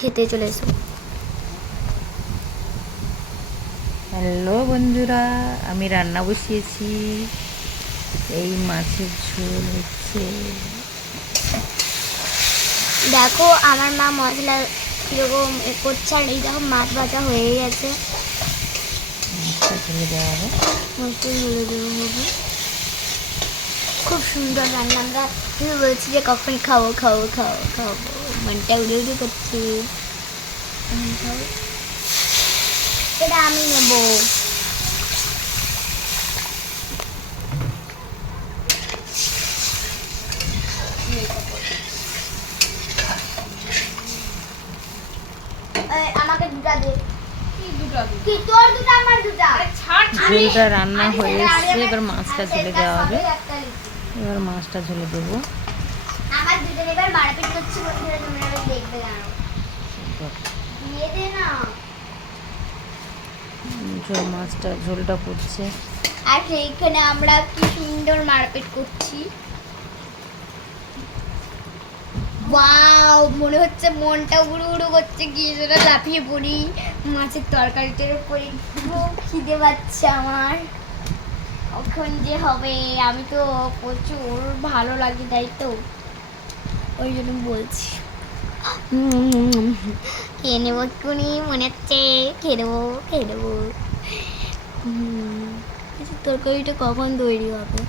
খেতে চলে এসো। হ্যালো বন্ধুরা, আমি রান্না বসিয়েছি। এই মাছের ঝোল হচ্ছে। দেখো আমার মা মশলা কীরকম করছে, আর এই দেখো মাছ ভাজা হয়ে গেছে। মাছটা ঢেলে দেওয়া হবে, মাছটা ঢেলে দেওয়া হবে। খুব সুন্দর রান্না। আমরা তুমি বলছি যে কখন খাবো খাবো খাবো খাবো, মনটা উড়ে উড়ে করছে। এটা আমি নেবো। আমাকে দুটা দে। কি তোর দুটা আমার দুটা? ঝোলটা রান্না হয়ে এসছে। এবার মাছটা ঝেলে দেওয়া হবে। এবার মাছটা ঝেলে দেবো। আমার দুজন এবার মারপিট করছে, বন্ধুরা তোমরা এবার দেখবে জানো। দিয়ে দে না। মাছটা ঝোলটা পড়ছে। আর সেইখানে আমরা কি সুন্দর মারপিট করছি। ওয়াও, মনে হচ্ছে মনটা উড়ু উড়ু করছে, কি যেন লাফিয়ে পড়ি মাছের তরকারিটার উপরে। খুব খিদে পাচ্ছে আমার, কখন যে হবে। আমি তো প্রচুর ভালো লাগে, তাই তো ওই জন্য বলছি খেয়ে নেবো এক্ষুনি, মনে হচ্ছে খেয়ে নেবো খেয়ে নেবো। তরকারিটা কখন তৈরি হবে?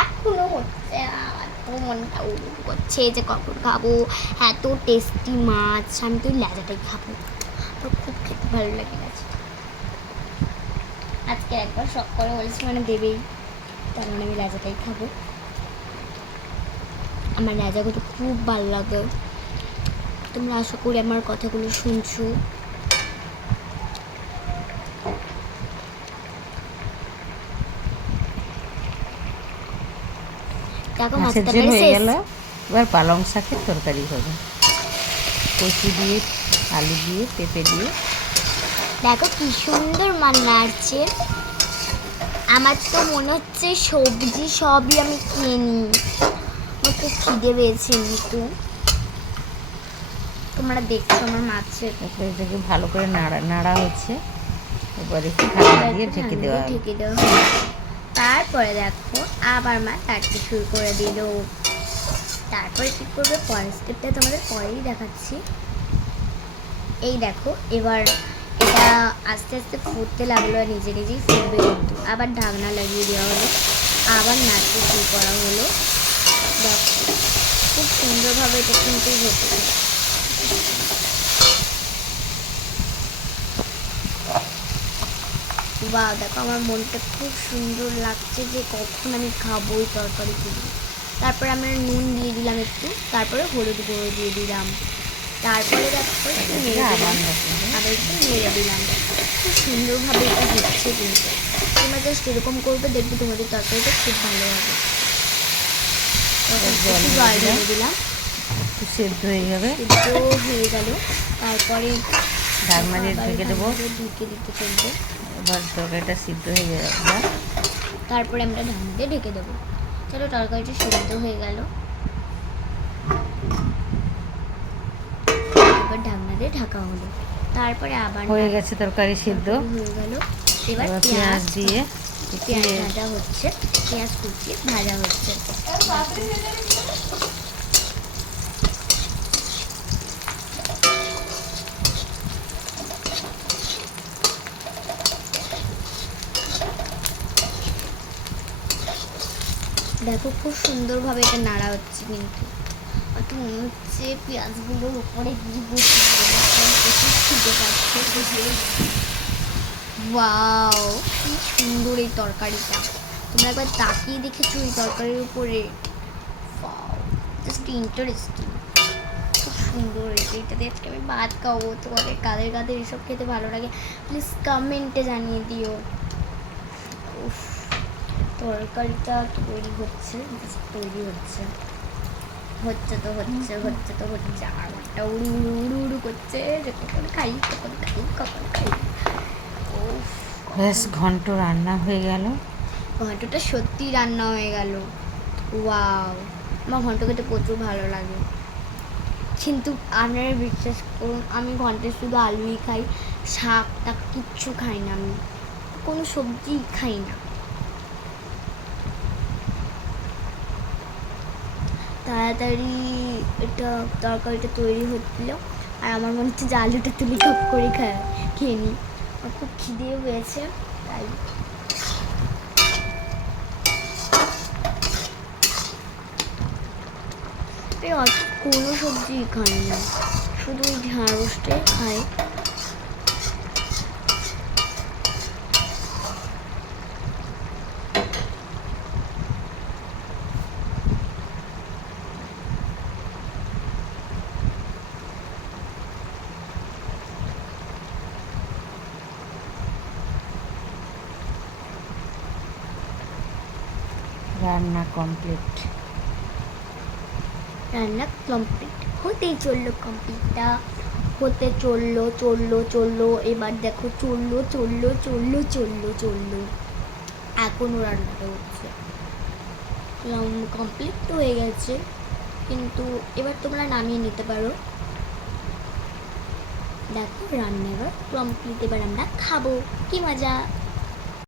এখনো হচ্ছে না, এত মনটা উড়ু করছে যে কখন খাবো। এত টেস্টি মাছ, আমি তো লেজাটাই খাবো। আমার খুব খেতে ভালো লাগে লেজাটা। আজকে একবার শখ করে বলেছি মানে দেবেই, তার মানে আমি লেজাটাই খাবো। আমার লেজাগুলো খুব ভালো লাগে। তোমরা আশা করি আমার কথাগুলো শুনছো। দেখো মাছের মাছটা ঝোল হয়ে শেষ। গেল। এবার পালং শাকের তরকারি হবে, কচু দিয়ে, আলু দিয়ে, পেঁপে দিয়ে। দেখো কি সুন্দর রান্না আছে। আমার তো মনে হচ্ছে সবজি সবই আমি খেয়ে নিই, আমার খুব খিদে পেয়েছে। কিন্তু তোমরা দেখছো আমার মাছের এটাকে ভালো করে নাড়া নাড়া হচ্ছে। এবার একটু ঠান্ডা দিয়ে ঢেকে দেওয়া হবে। ঢেকে দেওয়া হবে। তারপরে দেখো আবার মা কাটতে শুরু করে দিল। তারপরে কি করবে পরের স্টেপটা তোমাদের পরেই দেখাচ্ছি। এই দেখো এবার এটা আস্তে আস্তে ফুটতে লাগলো, আর নিজে নিজেই ফুটবে কিন্তু। আবার ঢাকনা লাগিয়ে দেওয়া হলো, আবার নাড়তে শুরু করা হলো। দেখো খুব সুন্দরভাবে এটা কিন্তু হচ্ছে। বা দেখো আমার মনটা খুব সুন্দর লাগছে যে কখন আমি খাবো ওই তরকারিগুলো। তারপরে আমরা নুন দিয়ে দিলাম একটু, তারপরে হলুদ গুঁড়ো দিয়ে দিলাম, তারপরে দেখো একটু নেড়ে দিলাম, আবার একটু নেড়ে দিলাম। খুব সুন্দরভাবে এটা হচ্ছে কিন্তু। তোমরা জাস্ট এরকম করবে, দেখবে তোমাদের তরকারিটা খুব ভালো হবে। জল ঢেলে দিলাম, সেদ্ধ হয়ে যাবে। সেদ্ধ হয়ে গেল। তারপরে ঢাকনা দিয়ে ঢেকে দেবো। ঢেকে দিতে চলবে। এবার তরকারিটা সিদ্ধ হয়ে যাবে। তারপরে আমরা ঢাকনা দিয়ে ঢেকে দেবো। চলো তরকারিটা সিদ্ধ হয়ে গেল, এবার ঢাকনা দিয়ে ঢাকা হলো। তারপরে আবার হয়ে গেছে তরকারি সিদ্ধ হয়ে গেল। এবার পেঁয়াজ দিয়ে পেঁয়াজ ভাজা হচ্ছে, পেঁয়াজ কুচিয়ে ভাজা হচ্ছে। দেখো খুব সুন্দরভাবে এটা নাড়া হচ্ছে কিন্তু। তো মনে হচ্ছে পেঁয়াজগুলোর উপরে গিয়ে বসে খিদে পাচ্ছে। ওয়াও কি সুন্দর এই তরকারিটা। তোমরা একবার তাকিয়ে দেখেছো এই তরকারির উপরে? ওয়াও জাস্ট ইন্টারেস্টিং, খুব সুন্দর হয়েছে। এটাতে আজকে আমি ভাত খাবো। তোমাদের কাদের কাদের এসব খেতে ভালো লাগে প্লিজ কমেন্টে জানিয়ে দিও। উফ, তরকারিটা তৈরি হচ্ছে, তৈরি হচ্ছে হচ্ছে তো হচ্ছে হচ্ছে তো হচ্ছে। আর একটা উড়ু উড়ু উড়ু উড়ু করছে যে কখন খাই কখন খাই কখন খাই। বেশ ঘন্ট রান্না হয়ে গেল। ঘন্টটা সত্যি রান্না হয়ে গেল। ওয়াও, আমার ঘন্ট খেতে প্রচুর ভালো লাগে, কিন্তু আপনারা বিশ্বাস করুন আমি ঘন্টে শুধু আলুই খাই, শাক টাক কিচ্ছু খাই না, আমি কোনো সবজি খাই না। তাড়াতাড়ি এটা তরকারিটা তৈরি হচ্ছিল, আর আমার মনে হচ্ছে যে আলুটা তুলি কাপ করে খেয়ে নিই, আমার খুব খিদে হয়েছে তাই। কোনো সবজি খাই না, শুধু ওই ঢ্যাঁড়সটাই খাই। রান্না কমপ্লিট। রান্না কমপ্লিট হতেই চললো, কমপ্লিটটা হতে চললো, এবার দেখো চললো, এখনও রান্নাটা হচ্ছে। কমপ্লিট তো হয়ে গেছে, কিন্তু এবার তোমরা নামিয়ে নিতে পারো। দেখো রান্না এবার কমপ্লিট, এবার আমরা খাবো, কি মজা।